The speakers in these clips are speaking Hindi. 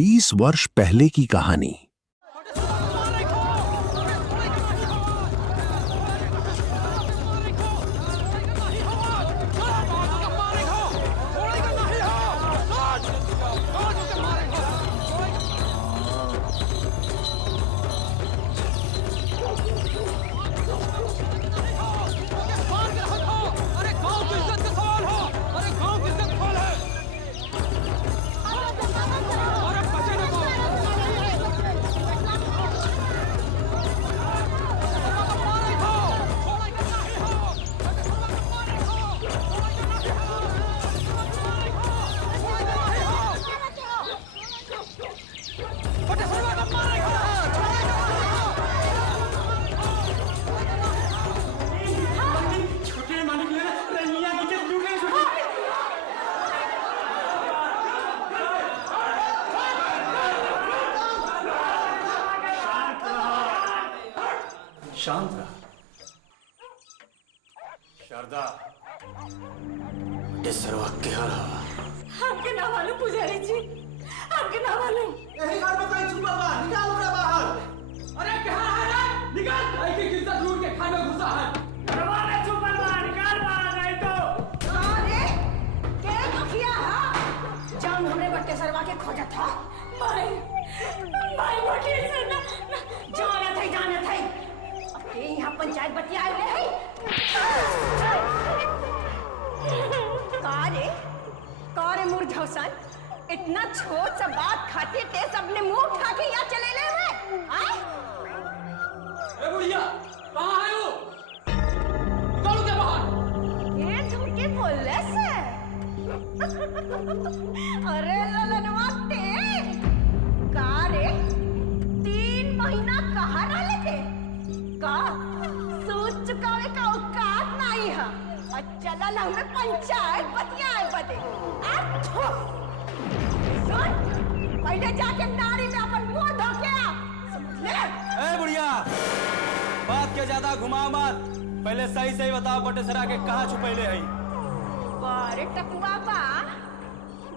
20 वर्ष पहले की कहानी। शांत रहा। शारदा, सरवा क्या रहा? हमके ना मालूम पुजारी जी, हमके ना मालूम। यही घर में कहीं छुपा हुआ, निकाल उसे बाहर। अरे कहाँ है रे? निकाल! ऐसी किस्सा ढूंढ के खाने में घुसा है। दरवाजे छुपा हुआ, निकाल बाहर नहीं तो। अरे, क्या तो किया है? जान हमरे बट्टे सरवा के खोजा था। माय बट्टे सरवा, जाना था। ये यहाँ पंचायत बतिया आए हैं। कारे मूर्झौसन, इतना छोट सा बात खाते ते सबने मुंह उठा के यहाँ चले ले हुए। आए? ए बुढ़िया, कहाँ है वो? निकालो के बाहर। ये झूठी बोले से? अरे ललनवा ते, कारे 3 महीना कहाँ रह थे? का सूझ चुकावे का औकात नहीं है। चलल हमें पंचायत बतियाए बदे। सुन, पहले जाके नारी में अपन मुंह धो के आ, समझ ले? ए बुढ़िया, बात के ज्यादा घुमा मत। पहले सही सही बताओ बटेसरा के कहाँ छुपैले है? बारे टकुआ बा,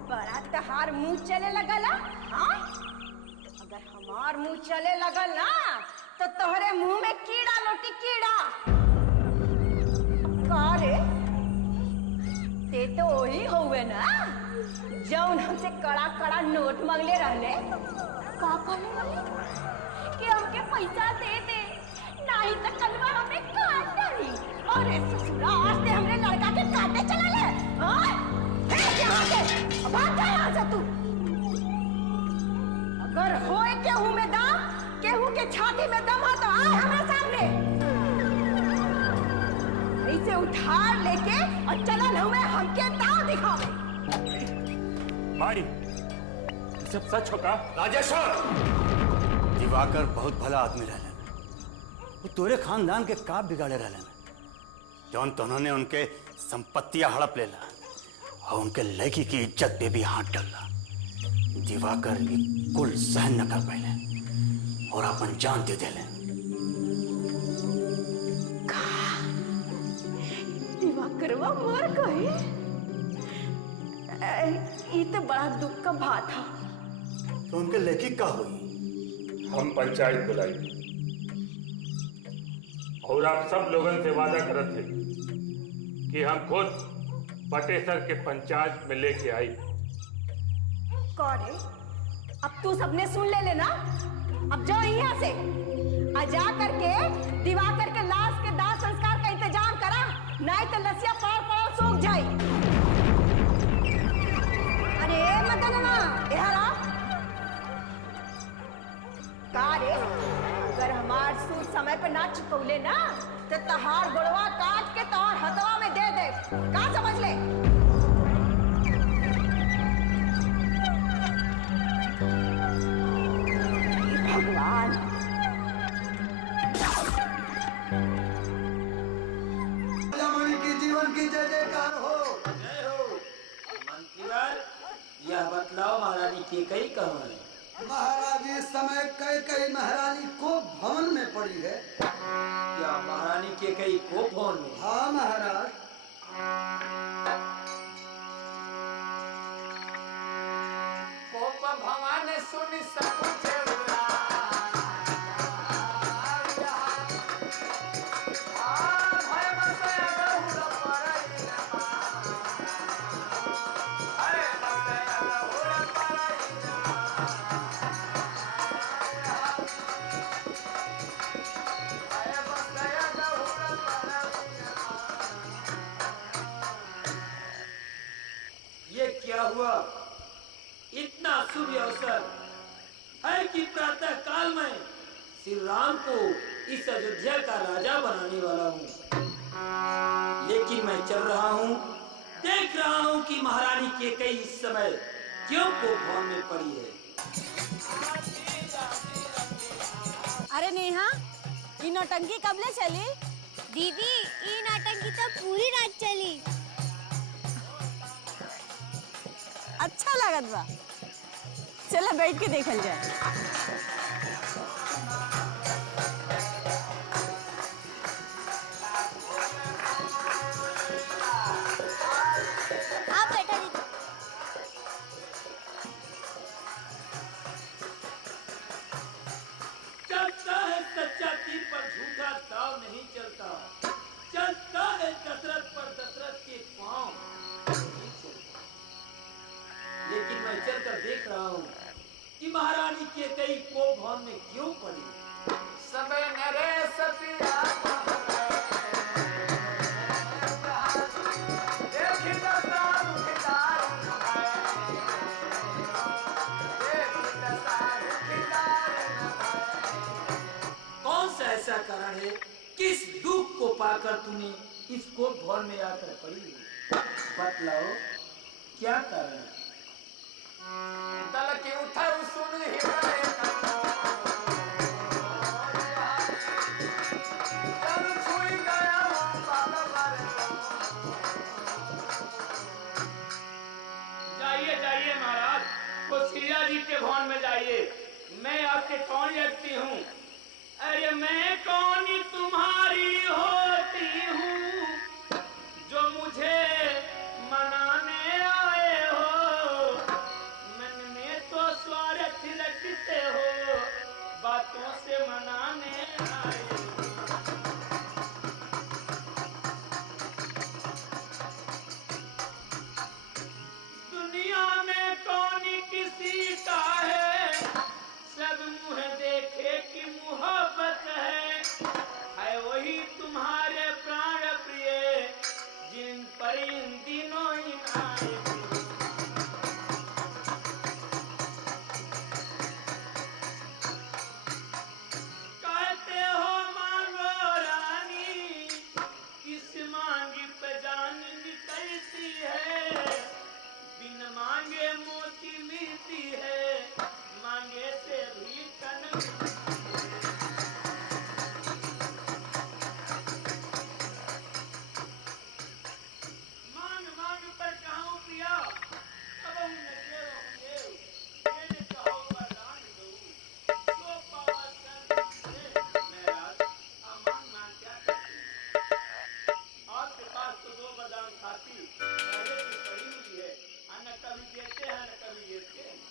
बड़ा तहार मुंह चले लगल हाँ? अगर हमार मुंह चले लगल ना तो तोहरे मुंह में कीड़ा लोटी कीड़ा। कारे ते तो वही हुए ना जौन हमसे कड़ा कड़ा नोट मांगले रहले। का कहले रहले कि हमके पैसा दे दे, नहीं तो कलवा हमें काट डाली। अरे ससुरा, आज से हमरे लड़का के काटे चला ले। फेंक यहाँ से, भाग जा यहाँ से तू। अगर होए केहू में दम, केहू के छाती में दम हो तो आए हमारे सामने। इसे उठार लेके और चलन हमें हमके दांव दिखावे। भाई, ये सब सच होगा? राजेश्वर, दिवाकर बहुत भला आदमी रहने। वो तोरे खानदान के का बिगाड़े रहने जौन तोन्होंने उनके संपत्तियां हड़प लेला और उनके लड़की की इज्जत पे भी हाथ डाला। दिवाकर कुल सहन न कर पाए और अपन जान दे देले। दिवाकरवा मर गए? ये तो बड़ा दुख का बात था। तो उनके लड़की का हुई? हम पंचायत बुलाई और आप सब लोगों से वादा करत थे कि हम खुद बटेसर के पंचायत में लेके आई। कौरे, अब तू सबने सुन ले लेना। अब जाओ यहाँ से, जा करके दिवाकर के लाश के दाह संस्कार का इंतजाम करा, नहीं तो लसिया पार सूख जाए। अरे मदनवा, इधर कारे, अगर हमार सूद समय पे ना चुकौले ना तो तहार गोड़वा काट के तोहर हथवा में दे दे। का समझ ले? भगवान, की जीवन की जय जयकार हो। मंत्रीवर, यह बतलाओ महारानी केकई कहाँ है? महाराज इस समय कई महारानी को भवन में पड़ी है। क्या महारानी केकई को भवन में? हाँ महाराज। कोप भवन हुआ इतना शुभ अवसर है कि प्रातः काल में श्री राम को इस अयोध्या का राजा बनाने वाला हूँ, लेकिन मैं चल रहा हूँ, देख रहा हूँ कि महारानी कैकेयी इस समय क्यों कोपभवन में पड़ी है। अरे नेहा, ये नौटंकी कब ले चली? दीदी ये नाटक तो पूरी रात चली। अच्छा लागत बा, चला बैठ के देखल जाए। आप बैठा दीदी। चलता है सच्चा तीर पर झूठा दाव नहीं चलता, चलता है दशरथ पर दशरथ के पांव नहीं चलता। लेकिन मैं चलकर देख रहा हूँ कि महारानी कैकेयी कोपभवन में क्यों पड़ी। समय नरे सतिया ऐसा कारण है, किस दुख को पाकर तूने इस कोपभवन में आकर पड़ी? बतलाओ क्या कारण है? तल के उठा सुन हृदय जाइए जाइए महाराज, वो सिया जी के भवन में जाइए। मैं आपके कौन व्यक्ति हूँ? अरे मैं कौन तुम्हारी होती हूँ जो मुझे मनाने आए हो? मन में तो स्वार्थ रखते हो, बातों से मनाने आए हो। दुनिया में कौन किसी का है, सब मुँह देखे कि मोहब्बत है वही तुम्हारे प्राण प्रिय जिन पर इन दिनों इनाए। कहते हो मांगो रानी, किस मांगी पे जान निकलती है, बिन मांगे मोती मिलती है, मांगे से भी कन। मांग मांग पर कहूँ पिया, अब हम नशे होंगे, ये कहो वरदान दो, तो पावा कर से मेरा अमान मांग क्या करती। आपके पास तो दो बादाम खाती पहले की पड़ी हुई है, न कभी देते हैं न कभी देते हैं।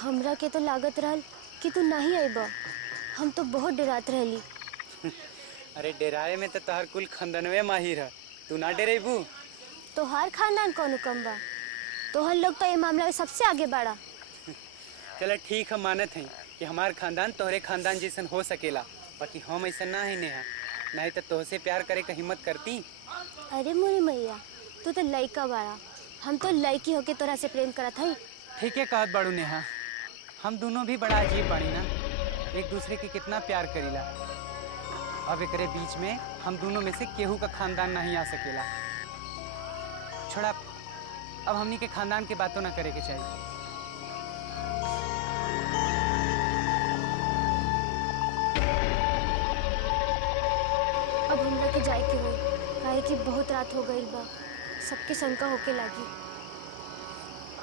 हमरा के तो लागत रहल कि तू नहीं आईबा, हम तो बहुत डरात रहली। अरे डेराए में तो तहर कुल खंदनवे माहिर है, तू ना डरेबू? तोहार खानदान कौन कम बा? तोहर लोग तो ये मामला में सबसे आगे बढ़ा। चलो ठीक है, मानत है कि हमार खानदान तोहरे खानदान जैसन हो सकेला, बाकी हम ऐसा ना है नेहा, नहीं तो तोहसे प्यार करे का हिम्मत करती। अरे मोरी मैया, तू तो लड़का बाड़ा, हम तो लड़की होके तोरा से प्रेम करत हई। ठीक है कहत बाड़ू नेहा, हम दोनों भी बड़ा अजीब बाड़ी ना, एक दूसरे के कितना प्यार करीला। अब एकरे बीच में हम दोनों में से केहू का खानदान नहीं आ सकेला। छोड़ा, अब हमनी के खानदान की बातों ना करे के चाहिए। अब हमरा के जाए के होई, काहे कि बहुत रात हो गई बा, सबके शंका होके लागी।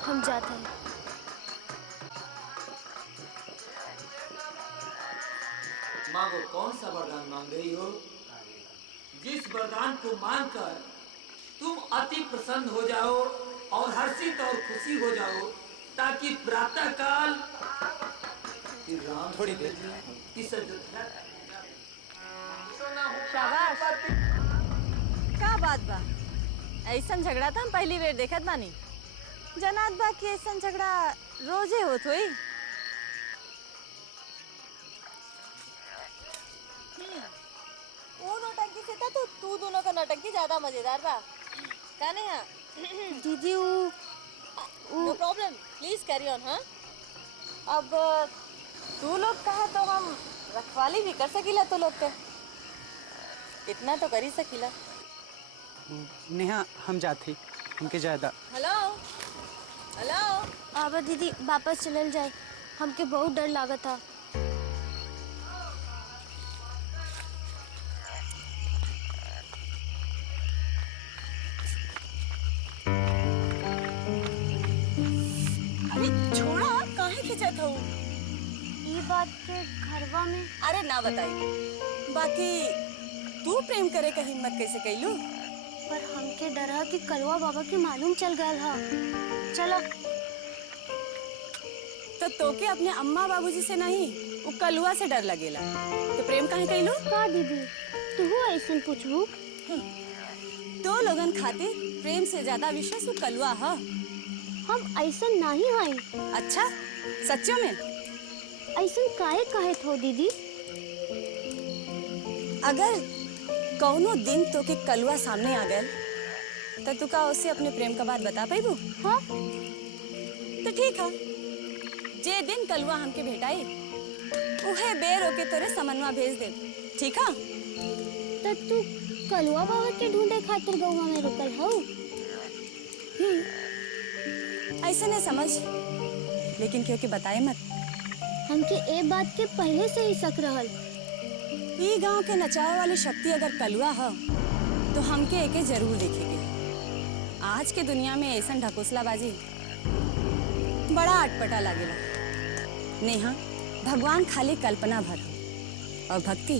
हम जात हैं। मांगो, कौन सा वरदान मांग रही हो? जिस वरदान को मांगकर तुम अति प्रसन्न हो जाओ और हर्षित और खुशी हो जाओ, ताकि प्रातः काल थोड़ी देर। शाबाश। का बात बा? ऐसन झगड़ा तो हम पहली बेर देखत बानी। जनात बा कि ऐसन झगड़ा रोजे होत होई। वो नौटंकी से था तो तू दोनों का नौटंकी ज्यादा मजेदार बा। का नहीं है? दीदी वो no problem, please carry on. हाँ, अब तू लोग कहा तो हम रखवाली भी कर सकीला। तो लोग के इतना तो कर ही सकीला। नेहा हम जाते हमके ज्यादा। Hello hello. आवा दीदी वापस चलल जाए, हमके बहुत डर लागत था। अरे छोड़ा, काहे खिंचत हो? ये बात के घरवा में अरे ना बताई। बाकी तू प्रेम करे का हिम्मत कैसे कैलू? पर हमके डर है कि कलवा बाबा के मालूम चल गया था। चलो। तो तोके अपने अम्मा बाबूजी से नहीं, वो कलुआ से डर लगेला। तो प्रेम काहे कैलू? का दीदी तू ऐसा पूछू? दो लोगन खातिर प्रेम से ज्यादा विश्वास वो कलुआ है। हम ऐसा नहीं हैं। अच्छा, सच्चों में? ऐसा काहे कहे थो दीदी? अगर कौनो दिन तो के कलुआ सामने आ गए तो तू का उससे अपने प्रेम का बात बता पाइबू? हाँ। तो ठीक है, जे दिन कलुआ हमके भेटाई उहे बेर होके तोरे समनवा भेज दे। ठीक है? तो तू कलवा बाबा के ढूंढे खातिर गौवा में रुकल हो? ऐसे नहीं समझ, लेकिन क्योंकि बताए मत। हमके ए बात के पहले से ही शक रहल। ये गांव के नचावे वाली शक्ति अगर कलुआ है तो हमके एके जरूर देखेगे। आज के दुनिया में ऐसा ढकोसलाबाजी बड़ा अटपटा लागेला। नेहा, भगवान खाली कल्पना भर हो और भक्ति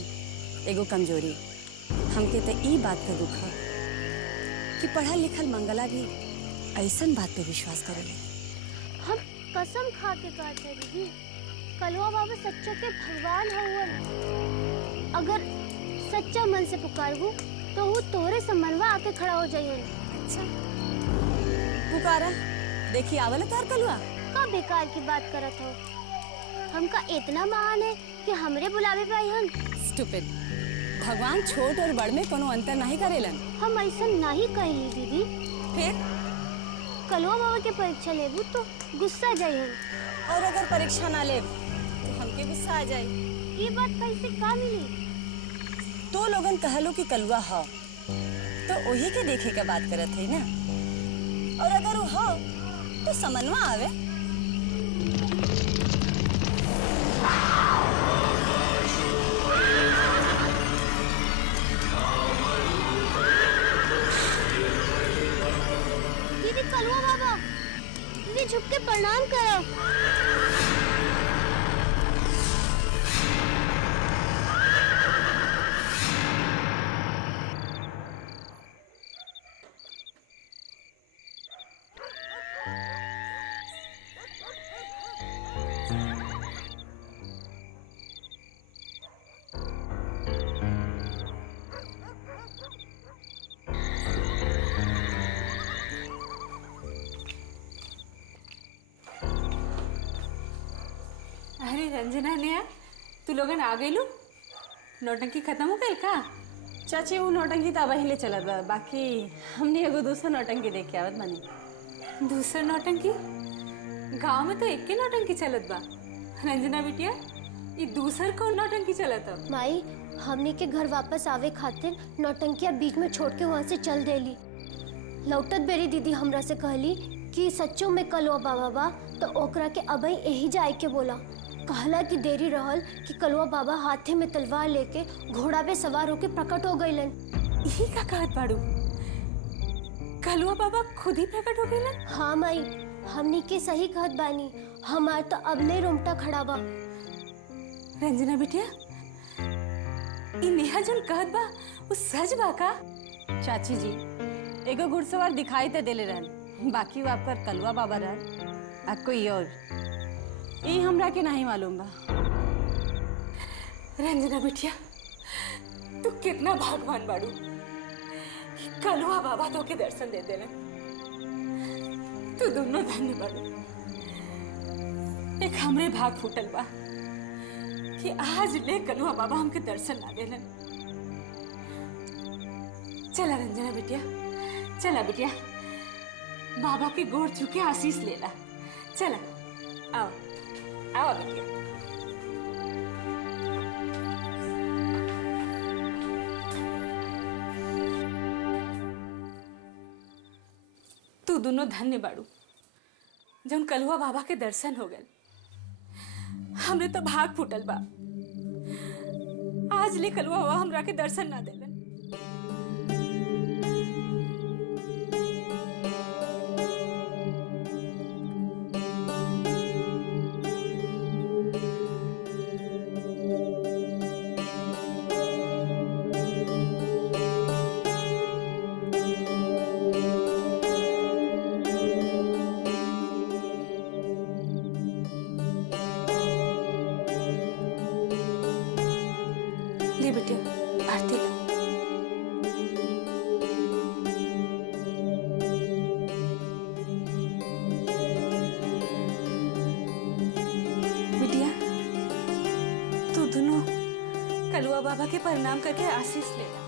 एगो कमजोरी। हमके तो ई बात पे दुख है कि पढ़ल लिखल मंगला भी ऐसन बात पे विश्वास करेले। हम कसम खा के कहते दीदी, कलवा बाबा सच्चा के भगवान हवन। अगर सच्चा मन से पुकारबू तो वो तोरे समनवा आके खड़ा हो जाइए। अच्छा, पुकारा देखी आवल तार कलुआ। का बेकार की बात करत हो? हमका इतना महान है कि हमरे बुलावे पे आई हन। स्टूपिड। भगवान छोट और बड़ में कोनो अंतर नहीं करेलन। हम ऐसा नहीं कहली दीदी। फिर कलवा बाबा के परीक्षा लेबू तो गुस्सा जाइए। और अगर परीक्षा ना ले तो हमके गुस्सा आ जाए। ये बात कैसे का मिली? तो लोगन कहलो कि कलुआ हो तो वही के देखे के बात करत है ना। और अगर वो हो तो समनवा आवे। दीदी कलवा बाबा, दीदी झुक के प्रणाम करो। अरे रंजना नेहा, तू लोगन आ गइलू? नौटंकी खत्म हो गइल का? चाची वो नौटंकी तो वही ले चलत बा। बाकी हमने एगो दूसरा नौटंकी देख के आवत बानी। दूसर नौटंकी? गांव में तो एक के नौटंकी चलत बा। रंजना बिटिया, ये दूसर कौन नौटंकी चलत है? माई, हमने के घर वापस आवे खातिर नौटंकिया बीच में छोड़ के वहाँ से चल देली। लौटत बेरी दीदी हमरा से कहली कि सच्चों में कलवा बाबा बा तो ओकरा के अबई यही जाए के बोला। कहला कि देरी रहल कि कलवा बाबा हाथे में तलवार लेके घोड़ा पे सवार होके प्रकट हो गइलन। यही का कहत बाड़ू? कलवा बाबा खुद ही प्रकट हो गइलन? हाँ माई, हमनी के सही कहत बानी। हमार तो अबले रोमटा खड़ा बा। रंजना बिटिया, ई नेहा जोन कहत बा वो सच बा का? चाची जी, एगो घुड़सवार दिखाई तो देले रहल, बाकी वो आपका कलवा बाबा रहल आ कोई और। ई हमरा के नहीं मालूम बा। रंजना बिटिया, तू कितना भागवान बाड़ू कि कलुआ बाबा तो के दर्शन दे देवे। तू दोनों धन्य बाड़ू। एक हमरे भाग फूटल बा कि आज ले कलुआ बाबा हमके दर्शन ना देलन। चला रंजना बिटिया, चला बिटिया, बाबा के गोड़ छूके आशीष लेला। चला, आओ आओ बिटिया। तू दोनों धन्य बाड़ू जौन कलुआ बाबा के दर्शन हो गए। हमरे तो भाग फूटल बा, आज ले कलुआ बाबा हमरा के दर्शन ना देलन। ले बिटिया, आरती ला। बिटिया, तू दोनों कलुआ बाबा के प्रणाम करके आशीष लेला।